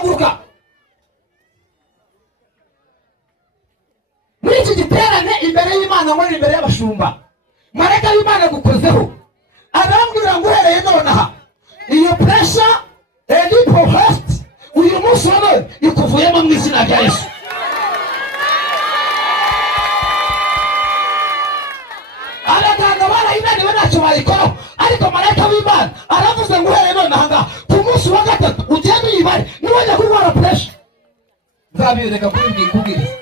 haguruka. Muri iki giterane imbere y'Imana ngo imbere y'abashumba marayika w'Imana gukozeho arambwira ngo uhereye nonaha iyo pressure and post uyu munsi wano ikuvuyemo mu izina rya Yesu. Abaganga barayinaniwe ntacyo bayikoraho, ariko marayika w'Imana aravuze ngo uhereye nonaha ngaha ku munsi wa gatatu ugende uyibare niwajya kurwara pressure nzabireka kubwiriza.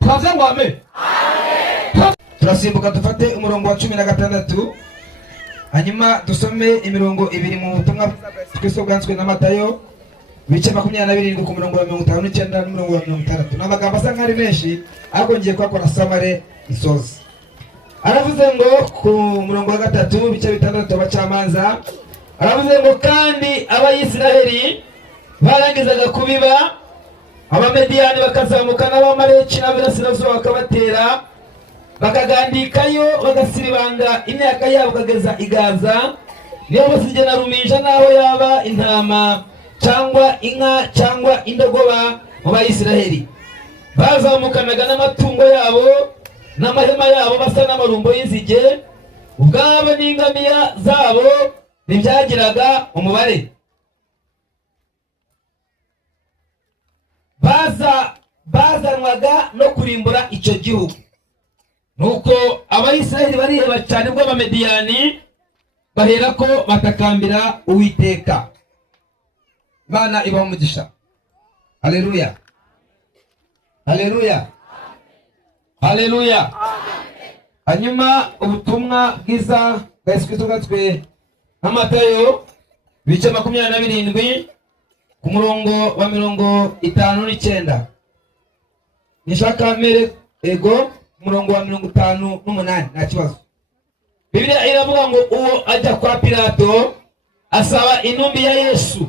Tuvaze ngo amen. Turasimbuka dufate umurongo wa 16 hanyuma dusome imirongo ibiri mu butumwa Kristo bwanzwe na Matayo bice 27 ku murongo wa 59 n'umurongo wa 60. N'amagambo asa nk'ari menshi ariko ngiye kwakora samare isoza. Aravuze ngo ku murongo wa 3 bice 6 abacamanza aravuze ngo kandi abayisiraheli barangizaga kubiba Abamediyani bakazamuka n'Abamaleki n'Abirasirazuba bakabatera bakagandikayo bagasiribanga imyaka yabo kageza igaza niyo basije na ruminja naho yaba intama cyangwa inka cyangwa indogoba mu Bayisiraheli bazamukanaga n'amatungo yabo n'amahema yabo basa n'amarumbo y'inzige ubwabo n'ingamiya zabo ntibyagiraga umubare bazanwaga no kurimbura icyo gihugu. Nuko Abayisiraheli bariheba cyane ubwo Abamediyani bahera ko batakambira Uwiteka. Bana ibaho umugisha. Haleluya. Haleluya. Haleluya. Hanyuma ubutumwa bwiza bwa Yesu Kristo bwatswe na Matayo bice 27 ku murongo wa 59 nishaka mere ego murongo wa 58 nta kibazo. Biblia iravuga ngo uwo ajya kwa Pilato asaba intumbi ya Yesu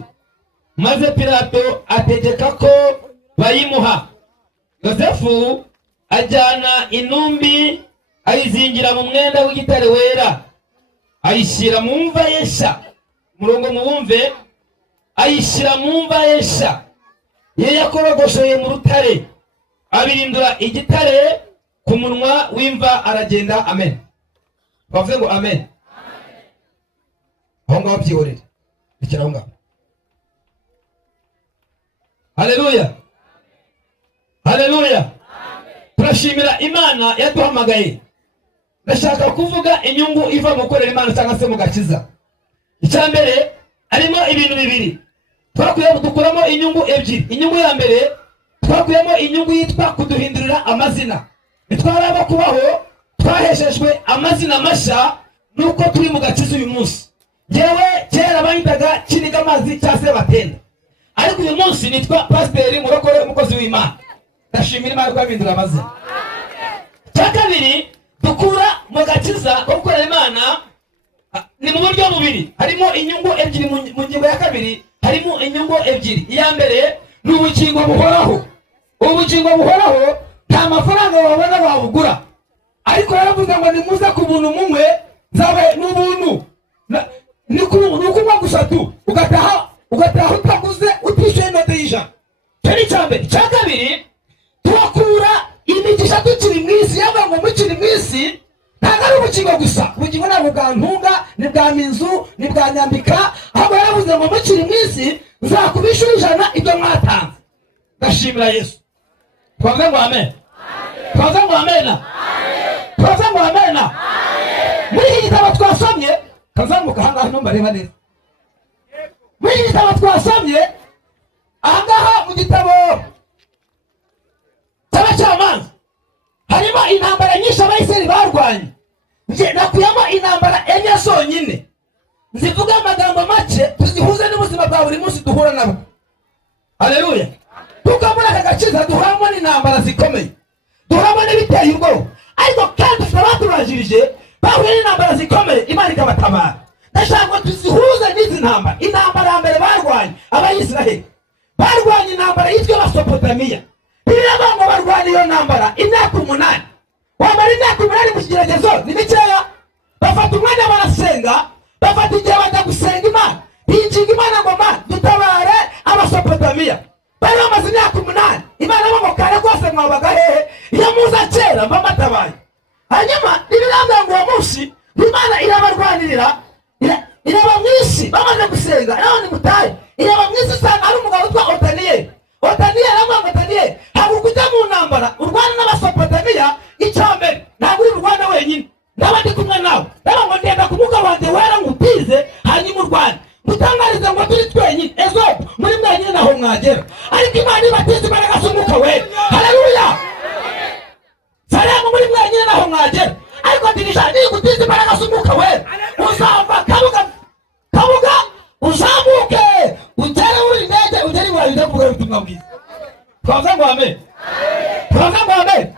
maze Pilato ategeka ko bayimuha. Yosefu ajyana intumbi ayizingira mu mwenda w'igitare wera ayishyira mu mva yesha murongo muwumve ayishyira mu mva yesha ye yakorogosheye mu rutare abirindura igitare ku munwa w'imva aragenda. Amen. Bavuze ngo amen. Aho ngaho byihorere bikira aho ngaho. Haleluya. Haleluya. Turashimira Imana yaduhamagaye. Ndashaka kuvuga inyungu iva mu gukorera Imana cyangwa se mu gakiza. Icyambere arimo ibintu bibiri twakuyemo dukuramo inyungu ebyiri. Inyungu ya mbere twakuyemo inyungu yitwa kuduhindurira amazina. Nitwaraba kubaho twaheshejwe amazina mashya nuko turi mu gakiza uyu munsi. Jewe kera bahitaga Kiniga amazi cyase batenda, ariko uyu munsi nitwa Pasiteri Murokore umukozi w'Imana. Ndashimira Imana ko yabindura amazina. Cyakabiri dukura mu gakiza ko gukorera Imana ni mu buryo bubiri. Harimo inyungu ebyiri mu ngingo ya kabiri, harimo inyungu ebyiri. Iya mbere ni ubugingo buhoraho. Ubugingo buhoraho nta mafaranga wabona wabugura, ariko yaravuze ngo nimuze ku buntu mumwe zabe n'ubuntu. Ni kuba gusa tu ugataha utaguze utishyuye inote y'ijana. Cyo ni icya mbere. Icya kabiri turakura imigisha tukiri mu isi. Yaba ngo mukiri mu isi ntabwo ari ubugingo gusa. Ubugingo ntabwo bwa ntunga, ni bwa minzu, ni bwa nyambika. Ahubwo yaravuze ngo mukiri mu isi nzakubishyura ijana ibyo mwatanze. Ndashimira Yesu. Twavuze ngo amen. Twavuze ngo amen. Twavuze ngo amen. Muri iki gitabo twasomye kazamuka ahangaha ntumbareba neza. Muri iki gitabo twasomye ahangaha mu gitabo cy'abacamanza harimo intambara nyinshi Abayisiraheli barwanye. Nakuyemo intambara enye zonyine zivuga amagambo make tuzihuze n'ubuzima bwa buri munsi duhura nabo. Haleluya. Kuko muri aka gakiza duhamo n'intambara zikomeye, duhamo n'ibiteye ubwoba, ariko kandi turabaturajirije bahuye n'intambara zikomeye Imana ikabatabara. Ndashaka ngo tuzihuze n'izi ntambara. Intambara ya mbere barwanye Abayisiraheli barwanye intambara yitwa Mesopotamiya. Biriya ngo barwanye iyo ntambara imyaka 8. Wamara imyaka 8 mu kigeragezo ni mikeya. Bafata umwanya gusenga, bafata igihe bajya gusenga Imana, binginga Imana ngo Mana dutabare Abasopotamiya. Bari bamaze imyaka 8, Imana ngo kare rwose mwabaga hehe, iyo muza kera mba mbatabaye. Hanyuma nibirambira ngo uwo munsi Imana irabarwanirira, iraba mwisi bamaze gusenga, naho ni mutaye iraba mwisi usanga ari umugabo witwa Otaniye. Otaniye aramwanga Otaniye, haguruka ujya mu ntambara urwana n'Abasopotamiya. Icyambere ntabwo uri urwana wenyine, n'abandi kumwe nawe. Reba ngo ndenda ku mwuka wanjye wera ngutize, hanyuma urwane mutangarize ngo turi twenyine. Ezobu muri mwenyine naho mwagera, ariko Imana ibatiza imbaraga z'umwuka wera. Haleluya. Salemu muri mwenyine naho mwagera, ariko dirisha nigutiza imbaraga z'umwuka wera uzava kabuga uzamuke ugere uri ndege ugere iwawe ndavuga ubutumwa bwiza. Twavuga ngo amen. Twavuga ngo amen.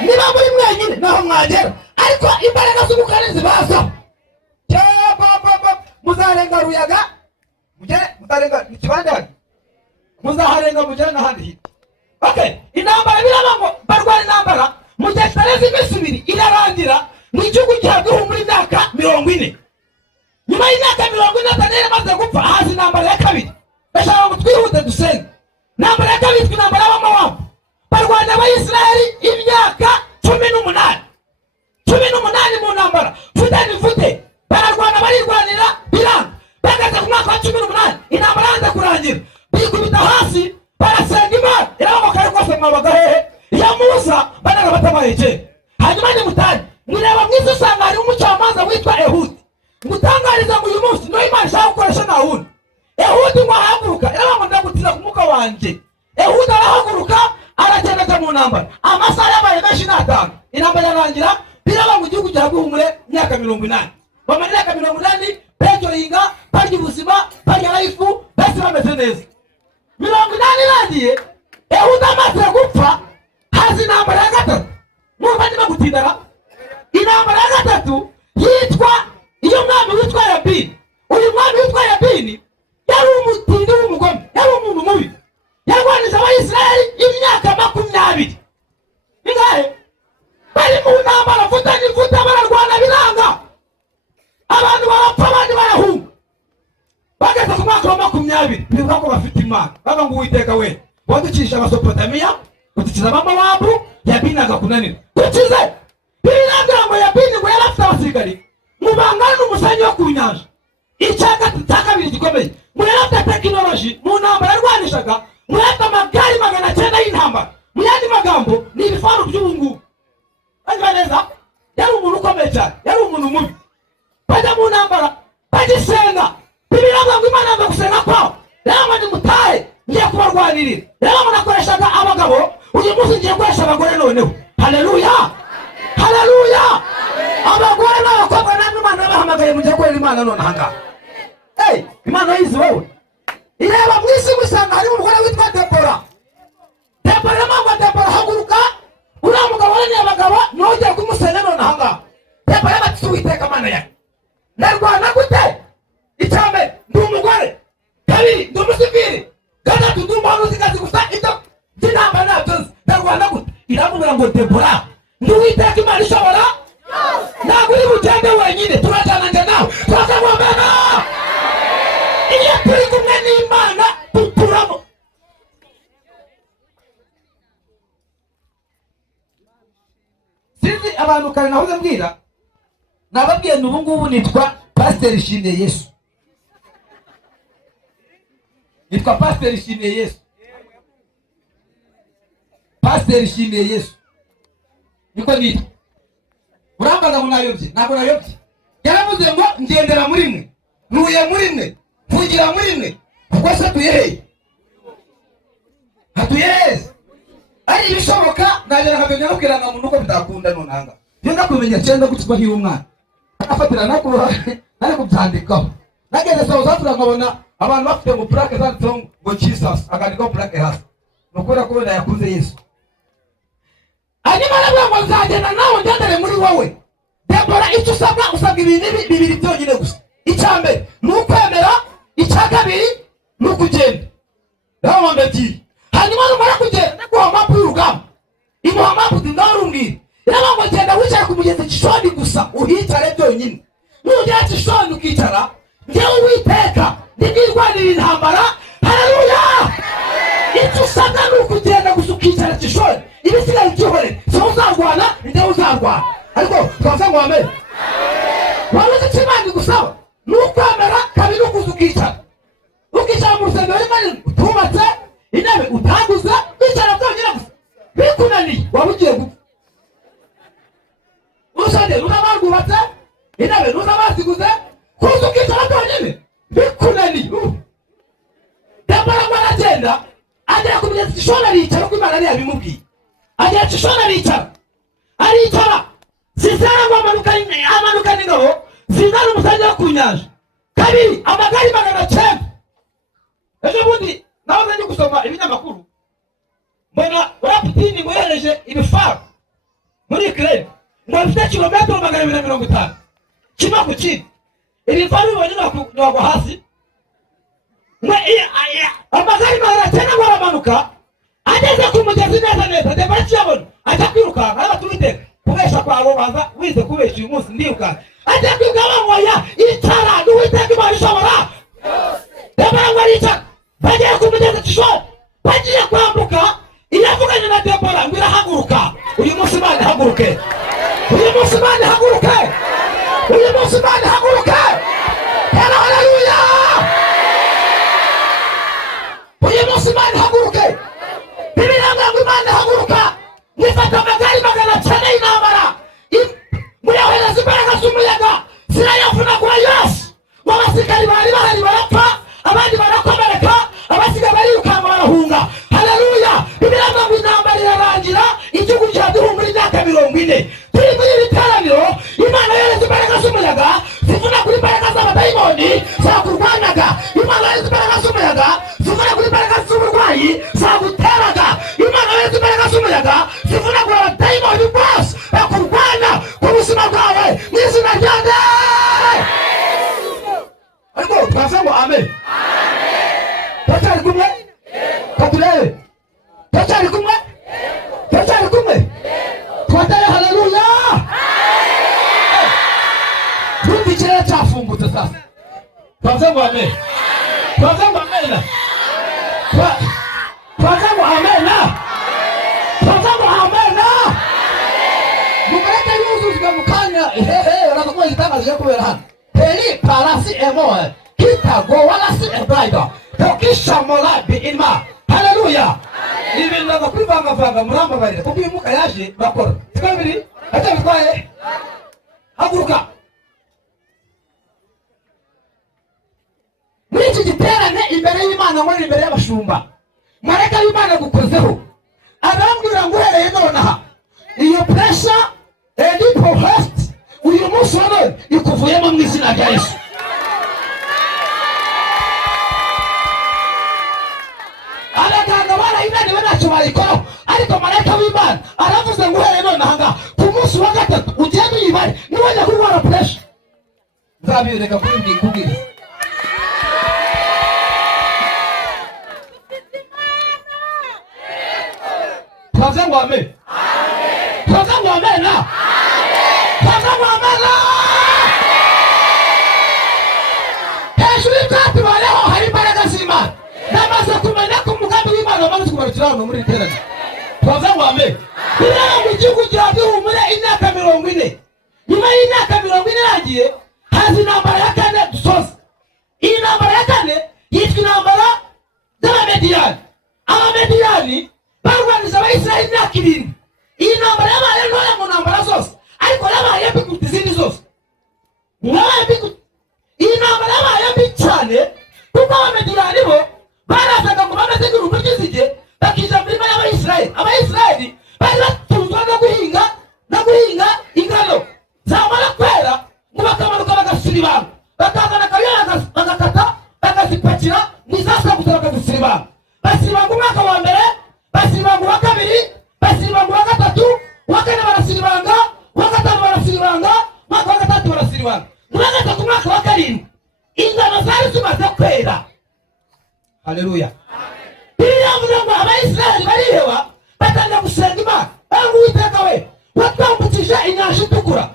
Niba muri mwenyine naho mwagera, ariko imbaraga z'umwuka nizibaza muzarenga Ruyaga, muzarenga ikibande hano, muzaharenga mugere n'ahandi hirya. Okay, intambara biraba ngo barwara intambara mu gihe kitareze iminsi 2 irarangira mu gihugu cyabwiho muri myaka 40. Nyuma y'imyaka 40 Daniel maze gupfa, haza intambara ya kabiri. Bashaka ngo twihute dusenge. Intambara ya kabiri intambara y'Abamowabu, barwanya Abayisiraheli imyaka 18. 18 mu ntambara, fute bararwana barirwanira biranga. Bageze ku mwaka wa 18 intambara yanze kurangira, bikubita hasi barasenga Imana irabamuka rwose mwabaga hehe, iyo muza banaga batamaye je. Hanyuma ni mutani mwireba mwiza usanga hari umucamanza witwa Ehudi. Mutangariza ngo uyu munsi no Imana ishaka gukoresha na wundi. Ehudi ngo ahaguruka irabamuka ndagutiza ku mwuka wanje. Ehudi arahaguruka aragenda mu ntambara, amasaha yabaye menshi n'atanu, intambara yarangira biraba mu gihugu cyagumure myaka 80. Bamara myaka 80 Petro yinga barya ubuzima barya life bese bameze neza. 80 irangiye Ehudi amaze gupfa, haza intambara ya gatatu. Mwumva ndimo gutindara. Intambara ya gatatu yitwa iyo mwami witwa Yabini. Uyu mwami witwa Yabini yari umutindi w'umugome, yari umuntu mubi, yarwanije Abayisiraheli imyaka 20. Ingahe bari mu ntambara vuta bararwana biranga, abantu barapfa abandi barahunga. Bageze ku mwaka wa 20 bivuga ko bafite Imana. Baba ngo Uwiteka we waducisha Abasopotamiya, udukiza Abamowabu, Yabini agakunanira. Dukize biranga ngo Yabini ngo yarafite abasirikari mubangana n'umusanyi wo ku nyanja. Icyaka kabiri gikomeye, murafite tekinoloji mu ntambara yarwanishaga, murafite amagari 900 y'intambara. Mu yandi magambo ni ibifaru by'ubungubu. Bajya neza, yari umuntu ukomeye cyane, yari umuntu mubi. Bajya mu ntambara bagisenga, biranga ngo Imana amba gusenga kwawe. Rero ni mutahe ngiye kubarwanirira. Rero nakoreshaga abagabo, uyu munsi ngiye gukoresha abagore noneho. Haleluya. Haleluya. Abagore n'abakobwa namwe Imana bahamagaye mu gihe kwera Imana none hanga. Hey, Imana yizi wowe. Ireba mwisi gusanga hari umugore witwa Debora. Debora mama Debora haguruka, uriya mugabo wari abagabo nojya kumusenya none hanga. Debora bati Uwiteka Mana ya. Narwana gute? Icyambe ndi umugore, kabiri ndi umusivili, gatatu ndi umuhanuzi gusa ito by'intambara nabyo narwana gute? Iramubwira ngo Debora ndi Uwiteka Imana ishobora ntabwo uri bugende wenyine, turajyana njye nawe turazamwambana. Iyo turi kumwe n'Imana tuturamo. Sinzi abantu kare nahoze mbwira, nababwiye n'ubu ngubu nitwa Pasteur Ishimiye Yesu. Nitwa Pasteur Ishimiye Yesu. Pasteur Ishimiye Yesu. Niko nitwa. Urambaza ngo nayobye, ntabwo nayobye. Yaravuze ngo ngendera muri mwe, ntuye muri mwe, mvugira muri mwe. Kuko se tuyehe? Hatuyehe. Ari ibishoboka nagera nkagenda kwiranga umuntu uko bitakunda nonanga. Yo ndakumenya cyenda gutwa hiwe umwana. Afatira nakuba ari kubyandikaho. Nageze South Africa nkabona abantu bafite ngo plaque zanditseho ngo Jesus, akandikaho plaque hasi. Nukora ko wenda yakuze Yesu. Hanyuma nabwo nzagenda nawe ngendere muri wowe. Debora icyo usabwa ibintu bibiri byonyine gusa. Icyambere nukwemera, icyakabiri nukugenda. Naho ndagiye. Hanyuma numara kugenda kwa mapu y'urugamba. Imuha mapu ndindarumbwira. Iraba ngo genda wicaye ku mugezi gishoni gusa uhicare byonyine. nugera Gishoni ukicara njyewe Uwiteka ndigirwanira intambara. Haleluya. Icyo usabwa ni ukugenda gusa ukicara Gishoni, ibisigaye byihorere. So uzarwana njyewe uzarwana, ariko twavuze ngo amen. Wabuze icyo Imana igusaba ni ukwemera, kabiri ukuza ukicara. Ukicara mu rusengero Imana utubatse intebe utaguze, wicara byonyine gusa bikunaniye waba ugiye gupfa. Urusengero rw'abarwubatse intebe rw'abaziguze, kuza ukicara byonyine bikunaniye. Debora ngo aragenda agera ku mugezi Gishoni aricara, uko Imana yari yabimubwiye. Agera Gishoni aricara. Sisera ngo amanuka n'ingabo zingana umusange wo ku nyanja. Kabiri amagari 900. Ejo bundi nawe nzi gusoma ibinyamakuru, mbona Raputini ngo yohereje ibifaru muri Ukraine ngo bifite kilometero 250 kimwe ku kindi. Ibifaru bibonye nagwa hasi, amagari 900 ngo aramanuka. Ageze ku mugezi neza Debora akiyabona ajya kwirukanka n'abatuwiteka kubesha kwabo baza wize kubesha uyu munsi ndirukanka. Ajya kwirukanka ngoya icara n'Uwiteka Imana ishobora Debora ngo aricara. Bagiye ku mugezi Gishoni, bagiye kwambuka, iravuganye na Debora ngo irahaguruka. Uyu munsi Imana ihaguruke, uyu munsi Imana ihaguruke, uyu munsi Imana ihaguruke. Haleluya. Uyu munsi Imana ihaguruke. Bibiliya ngo Imana ihaguruka nifata amagari 900 y'intambara, muyohereza imbaraga z'umuyaga zirayavunagura yose. Abasirikari bari bahari barapfa, abandi barakomereka, abasigaye barirukanka barahunga. Haleluya. Bibiliya ngo intambara irarangira, igihugu cyaduhumura imyaka 40. Turi muri iri teraniro, Imana yohereza imbaraga z'umuyaga zivunagura imbaraga z'abadayimoni zakurwanyaga. Imana yohereza imbaraga z'umuyaga zivunagura imbaraga z'uburwayi zaguteraga. Imana yohereza imbaraga z'umuyaga zivunagura abadayimoni bose bakurwanya ku buzima bwawe mu izina rya Yesu. Ariko twavuze ngo amen. Turacyari kumwe? Katurebe. Turacyari kumwe? Turacyari kumwe? Twateye haleluya. Twumva ikirere cyafungutse sasa. Twavuze ngo amen. Twavuze ngo amen. Twavuze ngo amen. Twavuze ngo amen. Mugareke yuzuzwa mu kanya. Uraza kuba igitangaje kubera hano. Peri parasi emoe kitago walasi ebraida tokisha morabi inma. Haleluya. Ibintu naza kwivangavanga murambabarira kuko uyu muka yaje bakora sikabiri atabitwaye. Haguruka muri iki giterane imbere y'Imana, muri imbere y'abashumba. Marayika w'Imana gukozeho arambwira ngo uhereye nonaha iyo pressure post uyu munsi wa none ikuvuyemo mu izina rya Yesu. Abaganga barayinaniwe ntacyo bayikoraho, ariko marayika w'Imana aravuze ngo uhereye nonaha ngaha ku munsi wa gatatu ugende uyibare niwajya kurwara pressure. Nzabireka kubwira. Twavuze ngo amen. Twavuze ngo amen. Twavuze ngo amen. Hejuru y'ibyabayeho hari imbaraga z'Imana. Namaze kumenya ko umugambi w'Imana wamaze kubarukira hano muri iterane. Twavuze ngo amen. Bibiliya ngo igihugu cyaduhumure imyaka 40. Nyuma y'imyaka 40 irangiye haza intambara ya 4 dusoza. Iyi ntambara ya 4 yitwa intambara z'Abamediyani. Abamediyani barwanije Abayisiraheli imyaka 7. Iyi ntambara yabaye ntoya mu ntambara zose, ariko yabaye mbi kuruta izindi zose. Iyi ntambara yabaye mbi cyane kuko Abamediyani bo barazaga ngo bameze nk'urugo rw'inzige bakija mu mirima y'Abayisiraheli. Abayisiraheli bari batunzwe no guhinga ingano zamara kwera ngo bakamanuka bagasiribanga, bakazana akabira bagakata bakazipakira mu isasaguza bakazisiribanga. Basiribanga umwaka wa mbere, basiribanga uwa kabiri, basiribanga uwa gatatu, uwa kane barasiribanga, uwa gatanu barasiribanga, umwaka wa gatatu barasiribanga. Muri gatatu umwaka wa karindwi ingano zari zimaze kwera. Haleluya. Bibiliya ivuga ngo Abayisiraheli bariheba batangira gusenga Imana. Bangu Uwiteka we watwambukije inyanja itukura,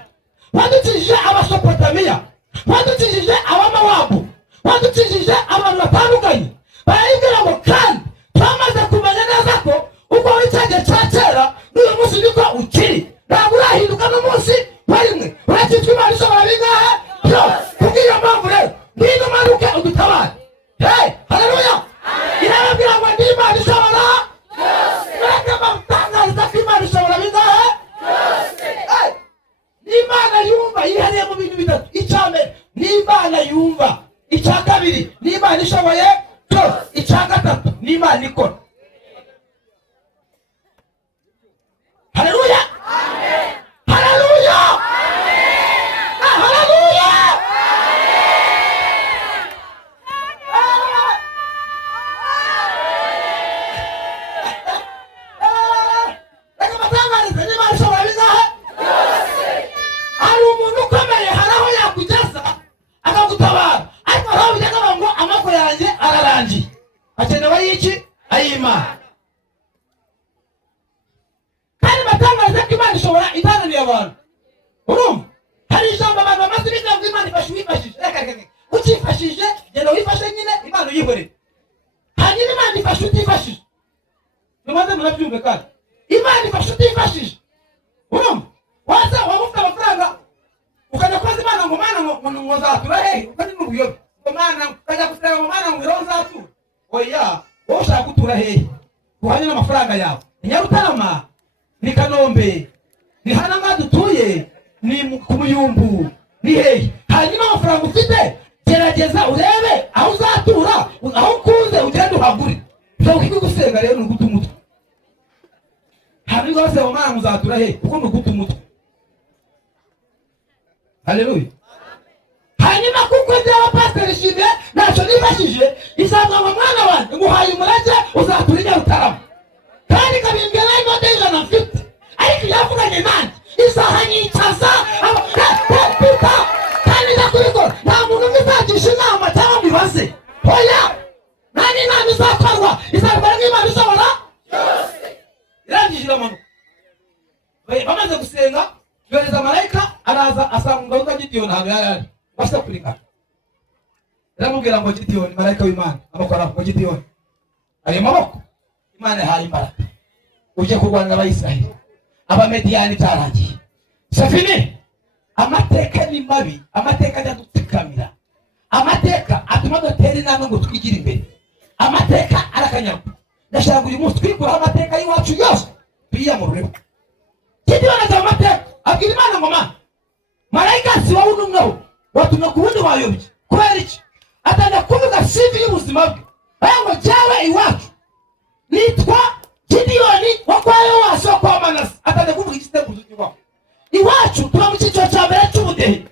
wadukijije Abasopotamiya, wadukijije abamowabu, wadukijije abantu batandukanye. Barayibwira ngo kandi twamaze kumenya neza ko uko wicyagihe cya kera n'uyu munsi niko ukiri, ntabwo urahinduka n'umunsi wa rimwe. Urakitwa Imana ishobora bingahe byose. Kubw'iyo mpamvu rero ngwino umanuke udutabare. Haleluya. Irababwira ngo ndi Imana ishobora byose. Mutangariza ko Imana ishobora bingahe byose. Ni Imana yumva yihariye mu bintu bitatu. Icya mbere ni Imana yumva, icya kabiri ni Imana ishoboye byose, icya gatatu ni Imana ikora. Haleluya. Haleluya. Haleluya. Reka matangarize ni Imana ishobora bingahe byose. Hari umuntu ukomeye, hari aho yakugeza akagutabara, ariko hari aho bijya ngo amaboko yanjye ararangiye. Hakenewe y'iki? Ay'Imana. Kandi batangarize ko Imana ishobora itananiye abantu. Urumva? Hari ijambo abantu bamaze bigira ngo Imana ifashe uwifashije. Reka ukifashije genda wifashe nyine, Imana uyihorere. Hanyuma Imana ifashe utifashije. Nimuze murabyumve kandi. Imana ifashe utifashije. Urumva? Waza waba ufite amafaranga ukajya kubaza Imana ngo Mana ngo nzatura hehe? Uko ni n'ubuyobe. Ngo Mana ukajya gusenga ngo Mana ngo nzatura. Oya, wowe ushaka gutura hehe? Uhanye n'amafaranga yawe. Nyarutarama, ni Kanombe, ni hano ngaha dutuye, ni ku Muyumbu, ni hehe? Hanyuma amafaranga ufite gerageza urebe aho uzatura, aho ukunze ugende uhagure. Byo ukiga gusenga rero ni uguta umutwe. Hari ngo bose Mana ngo uzatura hehe? Kuko ni uguta umutwe. Haleluya. Hanyuma kuko byaba pastor shimye ntacyo nifashije, izabwa mu mwana wanjye nguhaye umurage uzatura i Nyarutarama. Kandi kabimbwira imodoka y'ijana mfite, ariko yavuganye nanjye isaha nyicaza pita kandi ndakubikora. Nta muntu uzagisha inama cyangwa ngo ibaze. Oya, nani inama izakorwa izabikora nk'Imana ishobora byose. Irangije iramanuka. Bamaze gusenga yohereza marayika, araza asanga umugabo witwa Gideyoni ahantu yari ari basa kurika. Iramubwira ngo Gideyoni, marayika w'Imana amukora ngo Gideyoni, ayo maboko Imana yahaye imbaraga, ujye kurwanira Abayisiraheli. Abamediyani byarangiye. Safini, amateka ni mabi, amateka ajya dutsikamira, amateka atuma dutera intambwe ngo twigire imbere. Amateka arakanyaruka. Ndashaka uyu munsi twikuraho amateka y'iwacu yose tuyiyamurure. Gideyoni aza mu mateka abwira Imana ngo Mana, marayika si wowe unumweho, watumye ku wundi wayobye. Kubera iki? Atangira kuvuga sivi y'ubuzima bwe. Aya ngo jyawe iwacu nitwa Gideyoni wo kwa Yowasi wo kwa Manase. Atangira kuvuga igitekerezo cy'iwabo. Iwacu tuba mu cyiciro cya mbere cy'ubudehe,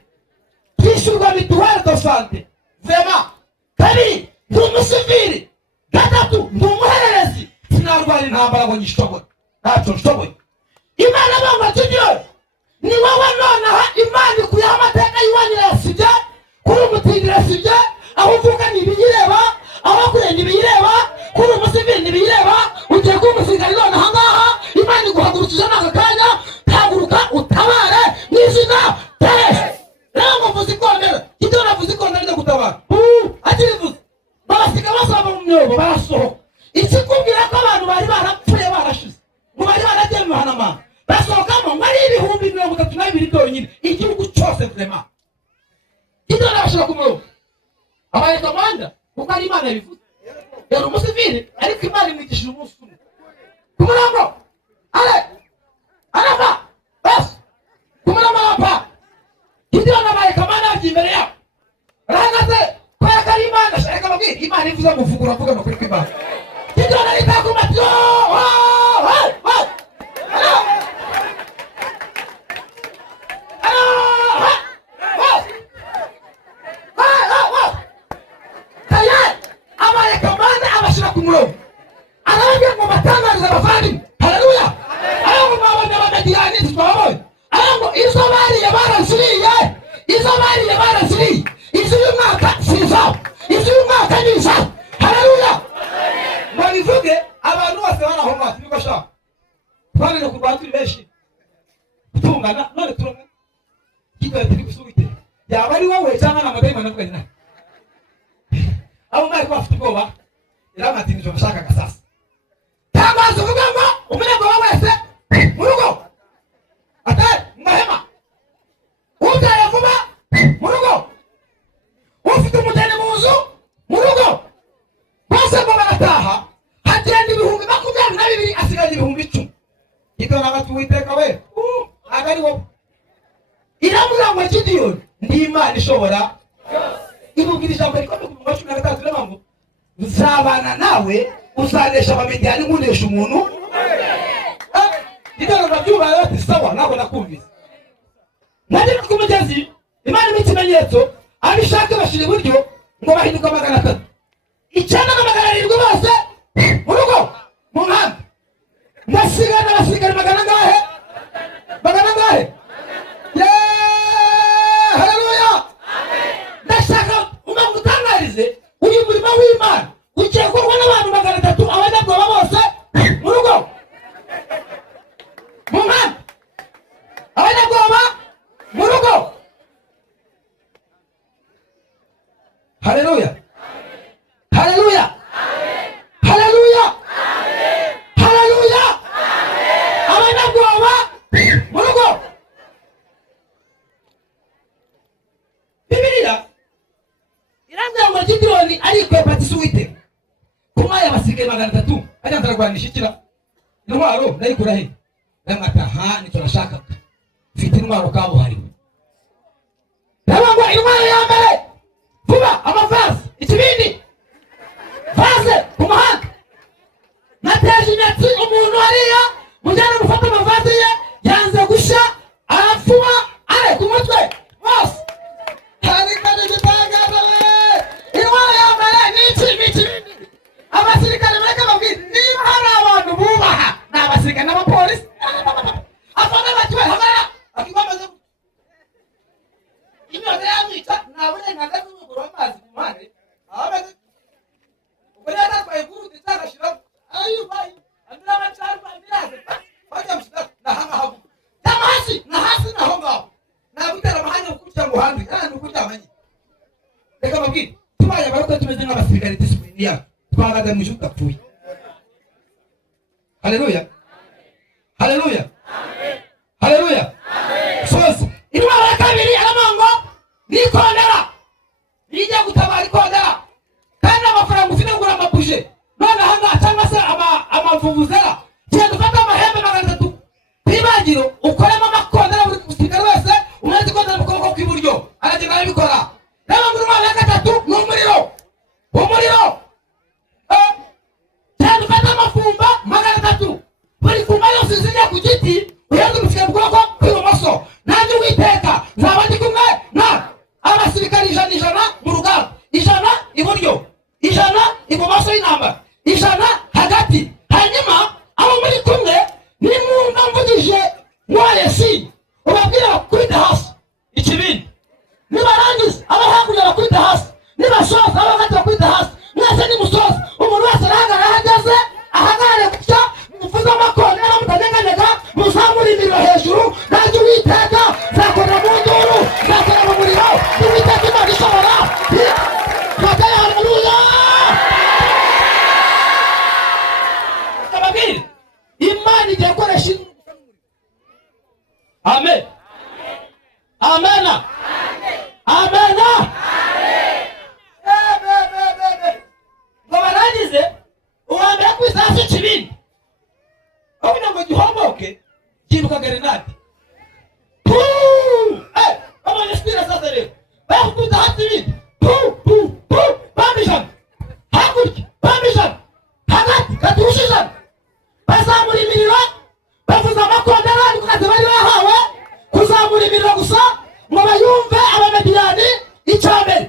twishyurwa mituweli do sante. Vema. Kabiri, ndi umusivili. Gatatu, ndi umuhererezi. Sinarwara intambara ngo nyishoboye, ntacyo nshoboye. Imana banga Gideyoni, ni wowe nonaha Imana ikuyeho amateka y'iwanyu irayasibye, kuri umutindi irasibye, aho uvuga ntibiyireba, aho wakuye ntibiyireba, kuri umusivili ntibiyireba. Ugiye kuba umusirikare nonaha ngaha, Imana iguhagurukije n'aka kanya, haguruka utabare mu izina rya Yesu. Rero ngo mvuze ikondera, Gideyoni avuze ikondera ryo gutabara. Akirivuze babasiga basaba mu myobo barasohoka. Ikikubwira ko abantu bari barapfuye barashize, ngo bari baragiye mu Hanama, basohokamo ngo ari 32,000 byonyine igihugu cyose. Vrema Gideyoni abashaka kumurongo, abaye komanda kuko ari Imana yabivuze. Yari umusivili ariko Imana imwigishije umunsi umwe ku murongo. Arava basi ku murongo arapa. Gideyoni abaye komanda yagiye imbere yabo, arahagaze kubera ko ari Imana. Ashaka babwira Imana ivuze ngo vugura vuga no kuri kw'Imana. Gideyoni arita ku matyo. Arababwira ngo batangarize abavandimwe. Haleluya. Ariko mwabonye Abamediyani twabonye, ariko izo bariye baraziriye, izo bariye baraziriye. Izo uyu mwaka si izabo, izo uyu mwaka ni izabo. Haleluya. yaba ari wowe cyangwa n'amadayimoni avuga nawe abo mwari ko bafite ubwoba irabatinije gushaka gasasa tangazo uvuga ngo umunyago wa wese mu rugo atari mahema ubyaye vuba mu rugo ufite umugeni mu nzu mu rugo bose ngo barataha hagenda 22,000 asigaye 10,000 itona batuwiteka we agari wowe iravuga ngo Gideyoni ndi Imana ishobora imubwira ijambo rikomeye ku murongo wa 13 rero ngo uzabana nawe uzanesha abamidiyani nk'unesha umuntu Gideyoni babyubaye bati sawa ntabwo nakumvise nandi ku mugezi Imana n'ikimenyetso abishaka bashira iburyo ngo bahinduka 300 icyana na 700 bose mu rugo mu nkambi nasigana basigara 700 haleluya ndashaka umugutangarize uyu murimo w'Imana ugiye gukorwa n'abantu 300 abanyabwoba bose mu rugo mu nkambi abanyabwoba mu rugo haleluya haleluya haleluya haleluya abanyabwoba mu rugo Bibiliya irambwira ngo Gideyoni arikwepa ati suwite kumaya basigaye 300 ajya ndarwanisha ikira intwaro ndayikura he ndamataha nicyo nashakaga mfite intwaro kabuhariwe ndabangwa intwaro ya mbere vuba amavaze ikibindi vaze ku muhanda nateje inyatsi umuntu hariya mujyana gufata amavaze ye yanze gushya arapfuba are ku mutwe bose harikane gitangaza we intwaro ya mbere n'iki abasirikare bareka babwira niba hari abantu bubaha ni abasirikare n'abapolisi afana bakiwe hamara akibamaze inyota yamwica ntaburenganzira bw'umuguru w'amazi ku mpande abameze ubwo rero natwaye kuruta itagashira ayubaye andira amacarwa andiraze bajya mushyira nahangahagu hasi naho ngaho nagutera amahanya gukurikira ngo uhambi kandi ukuryamanye reka babwire tubaye abaruka tumeze nk'abasirikare disipulini yacu twahagaze mu ijuru udapfuye haleluya haleluya haleluya soza intwaro ya kabiri aramango nikondera nijya gutabara ikondera kandi amafaranga ufite kugura amabuje none ahangaha cyangwa se amavuvuzera tugiye dufata amahembe 300 kwibagiro ukoremo amakondera buri musirikare wese umwete ikondera mu kuboko kw'iburyo aragenda arabikora reba muri umwana wa 3 ni umuriro cyane dufata amafumba 300 buri fumba yose zijya ku giti uyanze umusirikare mu kuboko kw'ibumoso nanjye witeka nzaba ndi kumwe na abasirikare 100 mu rugamba 100 iburyo 100 ibumoso y'intambara 100 hagati hanyuma abo muri kumwe nimwumva mvugije mwayesi ubabwira bakubita hasi ikibindi nibarangiza aba hakurya bakubita hasi nibasoza aba hagati bakubita hasi mwese nimusoza umuntu wese arahagarara ahageze ahagarare gutya muvuze amakondera mutanyeganyega muzamura imiriro hejuru nanjye uwiteka nzakora mu nduru nzakora mu muriro uwiteka Imana ishobora bataya haleluya ababwire Imana igiye gukoresha amen amena amena ngo barangize uwambere kwisasi ikibindi kugira ngo gihomboke giruka grenade abanyesitira sasa rero bakubita hasi ibindi bambijana hakurya bambijana hagati katurushijana bazamura imiriro bavuza amakondera ariko kazi bari bahawe kuzamura imiriro gusa ngo bayumve abamediyani icyambere